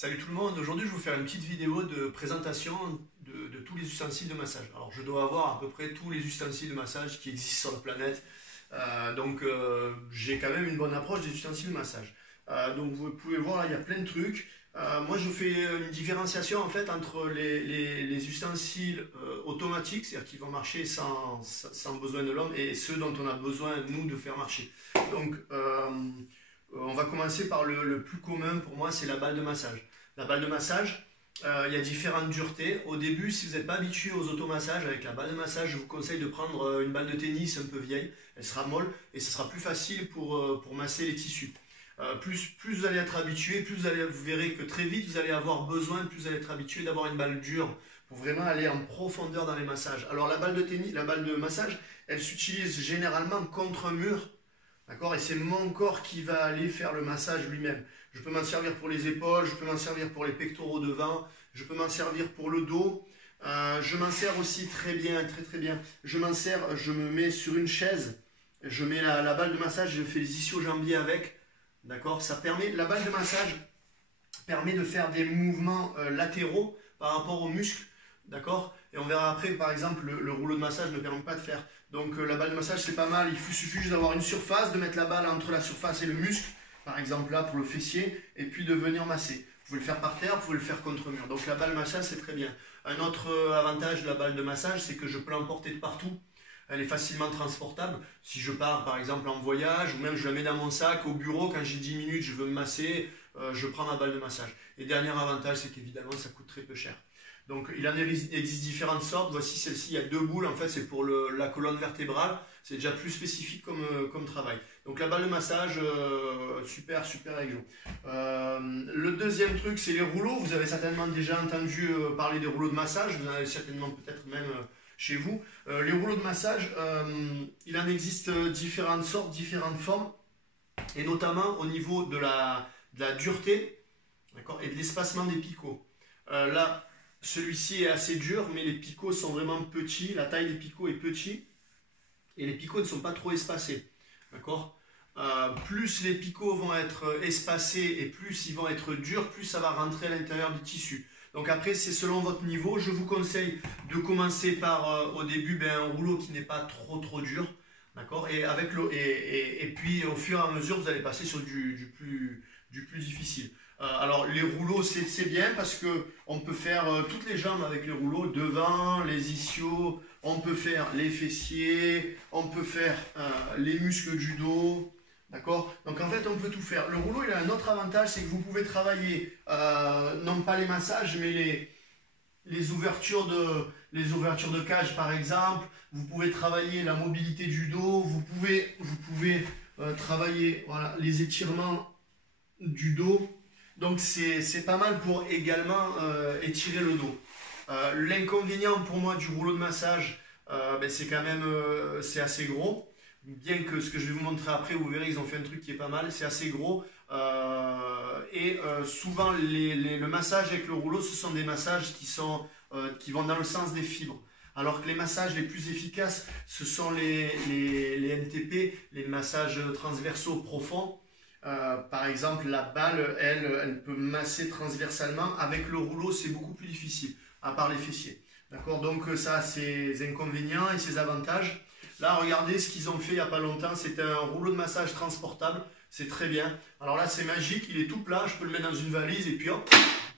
Salut tout le monde, aujourd'hui je vais vous faire une petite vidéo de présentation de tous les ustensiles de massage. Alors je dois avoir à peu près tous les ustensiles de massage qui existent sur la planète, j'ai quand même une bonne approche des ustensiles de massage. Donc vous pouvez voir là il y a plein de trucs. Moi je fais une différenciation en fait entre les ustensiles automatiques, c'est-à-dire qui vont marcher sans besoin de l'homme, et ceux dont on a besoin nous de faire marcher. Donc on va commencer par le plus commun pour moi, c'est la balle de massage. La balle de massage, il y a différentes duretés. Au début, si vous n'êtes pas habitué aux automassages, avec la balle de massage, je vous conseille de prendre une balle de tennis un peu vieille. Elle sera molle et ce sera plus facile pour masser les tissus. Plus vous allez être habitué, vous verrez que très vite vous allez avoir besoin, plus vous allez être habitué d'avoir une balle dure pour vraiment aller en profondeur dans les massages. Alors la balle de tennis, la balle de massage, elle s'utilise généralement contre un mur. D'accord? Et c'est mon corps qui va aller faire le massage lui-même. Je peux m'en servir pour les épaules, je peux m'en servir pour les pectoraux devant, je peux m'en servir pour le dos. Je m'en sers aussi très bien. Je m'en sers, je me mets sur une chaise, je mets la balle de massage, je fais les ischio-jambiers avec. D'accord? La balle de massage permet de faire des mouvements latéraux par rapport aux muscles. D'accord? Et on verra après, par exemple, le rouleau de massage ne permet pas de faire. Donc la balle de massage c'est pas mal, il suffit juste d'avoir une surface, de mettre la balle entre la surface et le muscle, par exemple là pour le fessier, et puis de venir masser. Vous pouvez le faire par terre, vous pouvez le faire contre mur. Donc la balle de massage c'est très bien. Un autre avantage de la balle de massage, c'est que je peux l'emporter de partout. Elle est facilement transportable. Si je pars par exemple en voyage, ou même je la mets dans mon sac, au bureau, quand j'ai 10 minutes, je veux me masser, je prends ma balle de massage. Et dernier avantage, c'est qu'évidemment ça coûte très peu cher. Donc il en existe différentes sortes. Voici celle-ci, il y a 2 boules, en fait c'est pour la colonne vertébrale, c'est déjà plus spécifique comme travail. Donc la balle de massage, super réglo. Le deuxième truc c'est les rouleaux. Vous avez certainement déjà entendu parler des rouleaux de massage, vous en avez certainement peut-être même chez vous. Les rouleaux de massage, il en existe différentes sortes, différentes formes, et notamment au niveau de la dureté, et de l'espacement des picots. Là, celui-ci est assez dur, mais les picots sont vraiment petits, la taille des picots est petite, et les picots ne sont pas trop espacés. D'accord? Plus les picots vont être espacés et plus ils vont être durs, plus ça va rentrer à l'intérieur du tissu. Donc après, c'est selon votre niveau. Je vous conseille de commencer par, au début, un rouleau qui n'est pas trop dur. D'accord? Et puis, au fur et à mesure, vous allez passer sur du plus difficile. Alors les rouleaux c'est bien parce que on peut faire toutes les jambes avec les rouleaux, devant, les ischios, on peut faire les fessiers, on peut faire les muscles du dos, d'accord? Donc en fait on peut tout faire. Le rouleau il a un autre avantage, c'est que vous pouvez travailler non pas les massages mais les ouvertures de cage par exemple. Vous pouvez travailler la mobilité du dos, vous pouvez travailler voilà, les étirements du dos. Donc c'est pas mal pour également étirer le dos. L'inconvénient pour moi du rouleau de massage, c'est quand même c'est assez gros. Bien que ce que je vais vous montrer après, vous verrez ils ont fait un truc qui est pas mal, c'est assez gros. Souvent le massage avec le rouleau, ce sont des massages qui vont dans le sens des fibres. Alors que les massages les plus efficaces, ce sont les MTP, les massages transversaux profonds. Par exemple, la balle, elle peut masser transversalement. Avec le rouleau, c'est beaucoup plus difficile, à part les fessiers. D'accord? Donc ça a ses inconvénients et ses avantages. Là, regardez ce qu'ils ont fait il n'y a pas longtemps. C'était un rouleau de massage transportable. C'est très bien. Alors là, c'est magique. Il est tout plat. Je peux le mettre dans une valise et puis hop,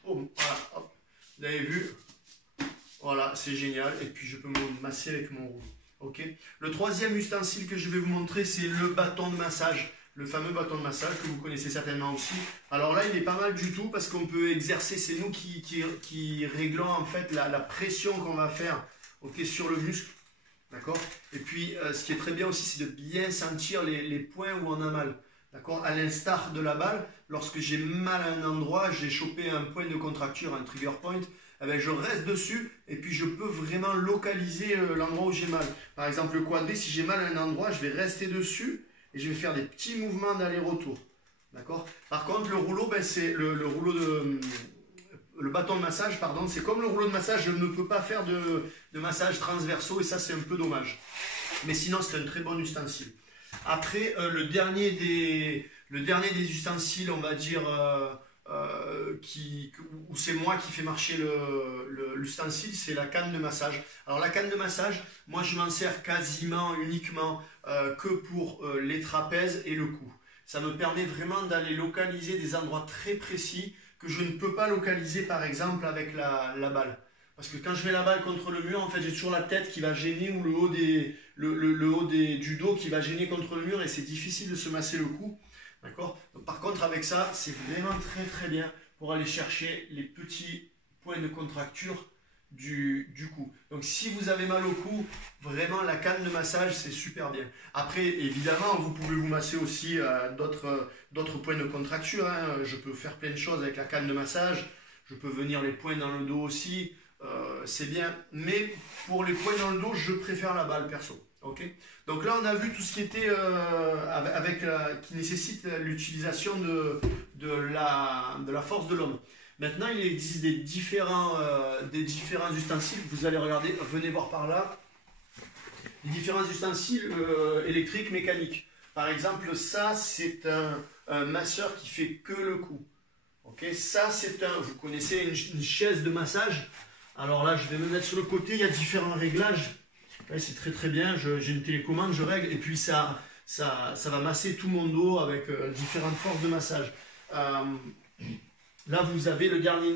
boum, voilà, hop. Vous avez vu? Voilà, c'est génial. Et puis, je peux me masser avec mon rouleau. Okay. Le troisième ustensile que je vais vous montrer, c'est le bâton de massage. Le fameux bâton de massage que vous connaissez certainement aussi. Alors là, il est pas mal du tout parce qu'on peut exercer, c'est nous qui réglons en fait la pression qu'on va faire sur le muscle. D'accord? Et puis, ce qui est très bien aussi, c'est de bien sentir les points où on a mal. D'accord? À l'instar de la balle, lorsque j'ai mal à un endroit, j'ai chopé un point de contracture, un trigger point, je reste dessus et puis je peux vraiment localiser l'endroit où j'ai mal. Par exemple, le quadri, si j'ai mal à un endroit, je vais rester dessus et je vais faire des petits mouvements d'aller-retour. D'accord? Par contre, le rouleau, c'est le bâton de massage, pardon, c'est comme le rouleau de massage, je ne peux pas faire de massage transversaux et ça, c'est un peu dommage. Mais sinon, c'est un très bon ustensile. Après, le dernier des ustensiles, on va dire, où c'est moi qui fais marcher l'ustensile, c'est la canne de massage. Alors la canne de massage, moi je m'en sers quasiment uniquement que pour les trapèzes et le cou. Ça me permet vraiment d'aller localiser des endroits très précis que je ne peux pas localiser par exemple avec la balle. Parce que quand je mets la balle contre le mur, en fait, j'ai toujours la tête qui va gêner ou le haut du dos qui va gêner contre le mur et c'est difficile de se masser le cou. D'accord? Par contre, avec ça, c'est vraiment très très bien pour aller chercher les petits points de contracture du cou. Donc, si vous avez mal au cou, vraiment la canne de massage, c'est super bien. Après, évidemment, vous pouvez vous masser aussi d'autres points de contracture. Hein. Je peux faire plein de choses avec la canne de massage. Je peux venir les points dans le dos aussi. C'est bien, mais pour les points dans le dos, je préfère la balle perso. Okay, donc là, on a vu tout ce qui était qui nécessite l'utilisation de la force de l'homme. Maintenant, il existe des différents ustensiles. Vous allez regarder, venez voir par là, les différents ustensiles électriques, mécaniques. Par exemple, ça, c'est un masseur qui fait que le cou. Okay, ça, vous connaissez une chaise de massage. Alors là, je vais me mettre sur le côté, il y a différents réglages. Ouais, c'est très très bien, j'ai une télécommande, je règle et puis ça va masser tout mon dos avec différentes forces de massage. Là, vous avez le dernier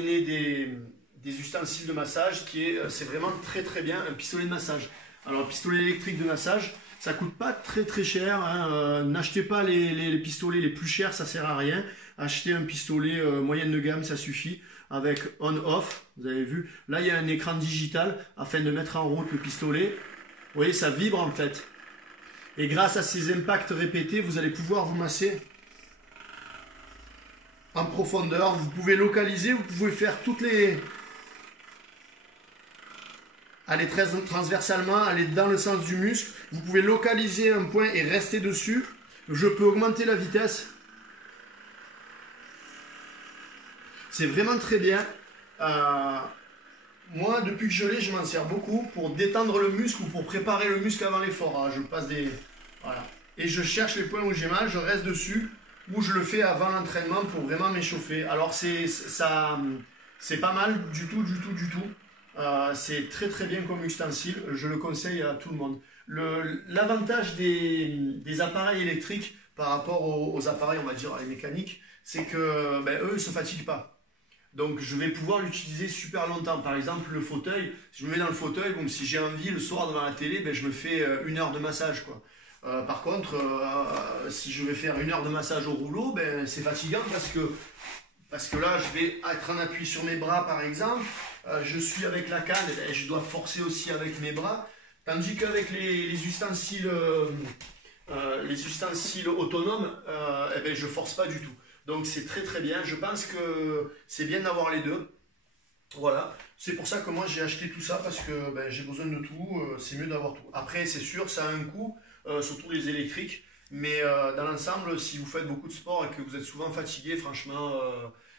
né des ustensiles de massage c'est vraiment très très bien, un pistolet de massage. Alors, un pistolet électrique de massage, ça coûte pas très très cher. Hein. N'achetez pas les pistolets les plus chers, ça sert à rien. Achetez un pistolet moyenne de gamme, ça suffit. Avec on-off, vous avez vu. Là, il y a un écran digital afin de mettre en route le pistolet. Vous voyez, ça vibre en fait. Et grâce à ces impacts répétés, vous allez pouvoir vous masser en profondeur. Vous pouvez localiser, vous pouvez faire toutes les... Aller très transversalement, aller dans le sens du muscle. Vous pouvez localiser un point et rester dessus. Je peux augmenter la vitesse. C'est vraiment très bien. Moi, depuis que je l'ai, je m'en sers beaucoup pour détendre le muscle ou pour préparer le muscle avant l'effort. Hein. Je passe des... Voilà. Et je cherche les points où j'ai mal, je reste dessus, ou je le fais avant l'entraînement pour vraiment m'échauffer. Alors, c'est pas mal du tout. C'est très très bien comme ustensile. Je le conseille à tout le monde. L'avantage des appareils électriques par rapport aux appareils, on va dire, les mécaniques, c'est que eux, ils ne se fatiguent pas. Donc je vais pouvoir l'utiliser super longtemps. Par exemple, le fauteuil, si je me mets dans le fauteuil, bon, si j'ai envie le soir devant la télé, je me fais 1 heure de massage. Quoi. Par contre, si je vais faire 1 heure de massage au rouleau, c'est fatigant parce que là, je vais être en appui sur mes bras par exemple. Je suis avec la canne, je dois forcer aussi avec mes bras. Tandis qu'avec les ustensiles autonomes, je ne force pas du tout. Donc c'est très très bien, je pense que c'est bien d'avoir les deux. Voilà, c'est pour ça que moi j'ai acheté tout ça parce que j'ai besoin de tout, c'est mieux d'avoir tout. Après c'est sûr, ça a un coût, surtout les électriques, mais dans l'ensemble, si vous faites beaucoup de sport et que vous êtes souvent fatigué, franchement,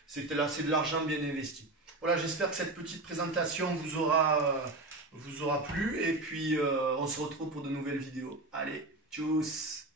c'est de l'argent bien investi. Voilà, j'espère que cette petite présentation vous aura plu et puis on se retrouve pour de nouvelles vidéos. Allez, tchuss!